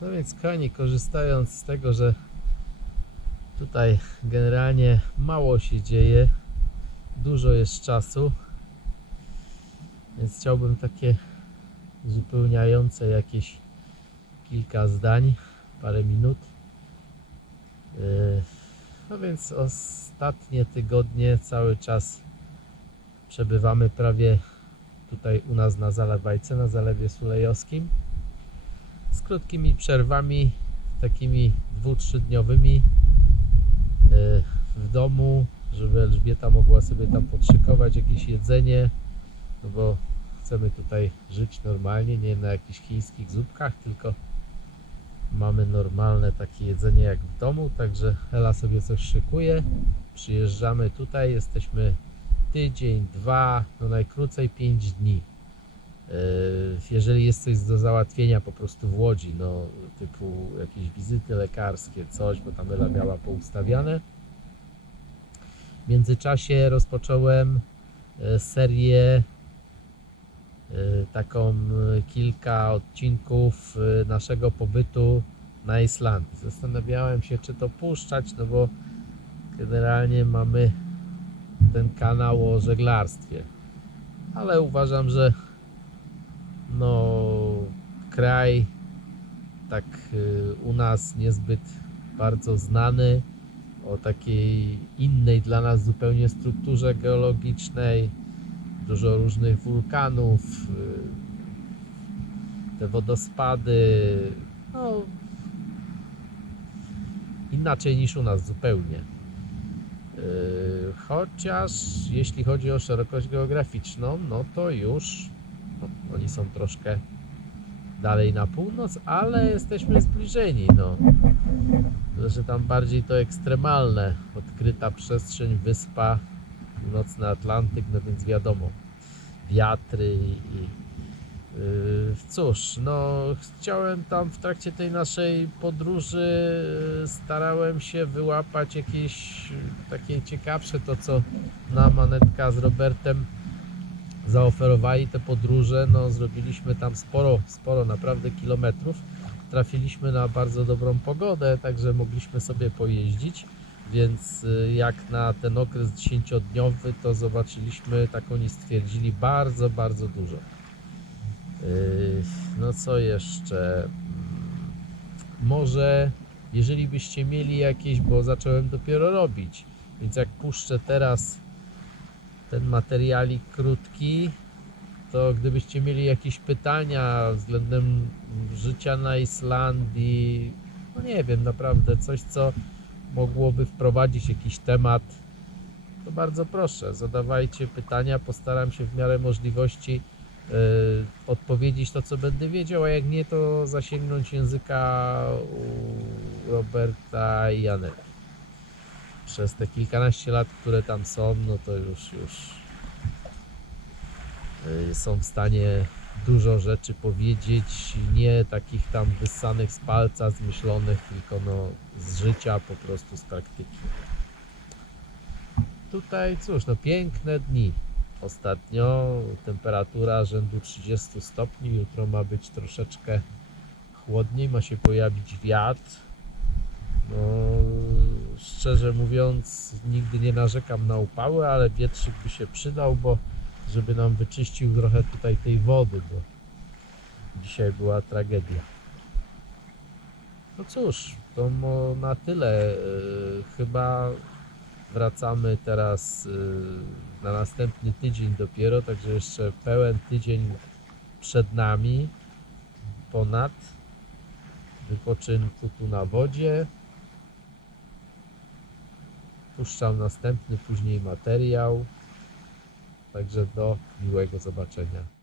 No więc kochani, korzystając z tego, że tutaj generalnie mało się dzieje, dużo jest czasu, więc chciałbym takie uzupełniające jakieś kilka zdań, parę minut. Yy, No więc ostatnie tygodnie cały czas przebywamy prawie tutaj u nas na Zalewajce, na Zalewie Sulejowskim z krótkimi przerwami, takimi dwu, trzydniowymi yy, w domu, żeby Elżbieta mogła sobie tam podszykować jakieś jedzenie, no bo chcemy tutaj żyć normalnie, nie na jakichś chińskich zupkach, tylko mamy normalne takie jedzenie jak w domu, także Ela sobie coś szykuje, przyjeżdżamy tutaj, jesteśmy tydzień, dwa, no najkrócej pięć dni. Yy, Jeżeli jest coś do załatwienia po prostu w Łodzi, no typu jakieś wizyty lekarskie, coś, bo tam Ela miała poustawiane. W międzyczasie rozpocząłem e, serię e, taką e, kilka odcinków e, naszego pobytu na Islandii. Zastanawiałem się, czy to puszczać, no bo generalnie mamy ten kanał o żeglarstwie. Ale uważam, że no kraj tak y, u nas niezbyt bardzo znany o takiej innej dla nas zupełnie strukturze geologicznej dużo różnych wulkanów y, te wodospady no inaczej niż u nas zupełnie. Yy, Chociaż jeśli chodzi o szerokość geograficzną, no to już no, oni są troszkę dalej na północ, ale jesteśmy zbliżeni. No. Że tam bardziej to ekstremalne, odkryta przestrzeń, wyspa, północny Atlantyk, no więc wiadomo, wiatry i, i Yy, Cóż, no chciałem tam w trakcie tej naszej podróży yy, starałem się wyłapać jakieś takie ciekawsze to co nam Anetka z Robertem zaoferowali te podróże. No zrobiliśmy tam sporo, sporo naprawdę kilometrów. Trafiliśmy na bardzo dobrą pogodę, także mogliśmy sobie pojeździć. Więc yy, jak na ten okres 10-dniowy to zobaczyliśmy, tak oni stwierdzili, bardzo, bardzo dużo. Yy, No co jeszcze? Mm, Może jeżeli byście mieli jakieś, bo zacząłem dopiero robić, więc jak puszczę teraz ten materialik krótki, to gdybyście mieli jakieś pytania względem życia na Islandii, no nie wiem, naprawdę coś, co mogłoby wprowadzić jakiś temat, to bardzo proszę, zadawajcie pytania, postaram się w miarę możliwości y, odpowiedzieć to, co będę wiedział, a jak nie, to zasięgnąć języka Roberta i Janek. Przez te kilkanaście lat, które tam są, no to już, już y, są w stanie dużo rzeczy powiedzieć, nie takich tam wyssanych z palca, zmyślonych, tylko no z życia, po prostu z praktyki. Tutaj cóż, no piękne dni ostatnio, temperatura rzędu 30 stopni, jutro ma być troszeczkę chłodniej, ma się pojawić wiatr. No, szczerze mówiąc, nigdy nie narzekam na upały, ale wietrzyk by się przydał, bo żeby nam wyczyścił trochę tutaj tej wody, bo dzisiaj była tragedia. No cóż, to na tyle. Yy, Chyba wracamy teraz yy, na następny tydzień dopiero, także jeszcze pełen tydzień przed nami ponad wypoczynku tu na wodzie. Puszczam następny później materiał. Także do miłego zobaczenia.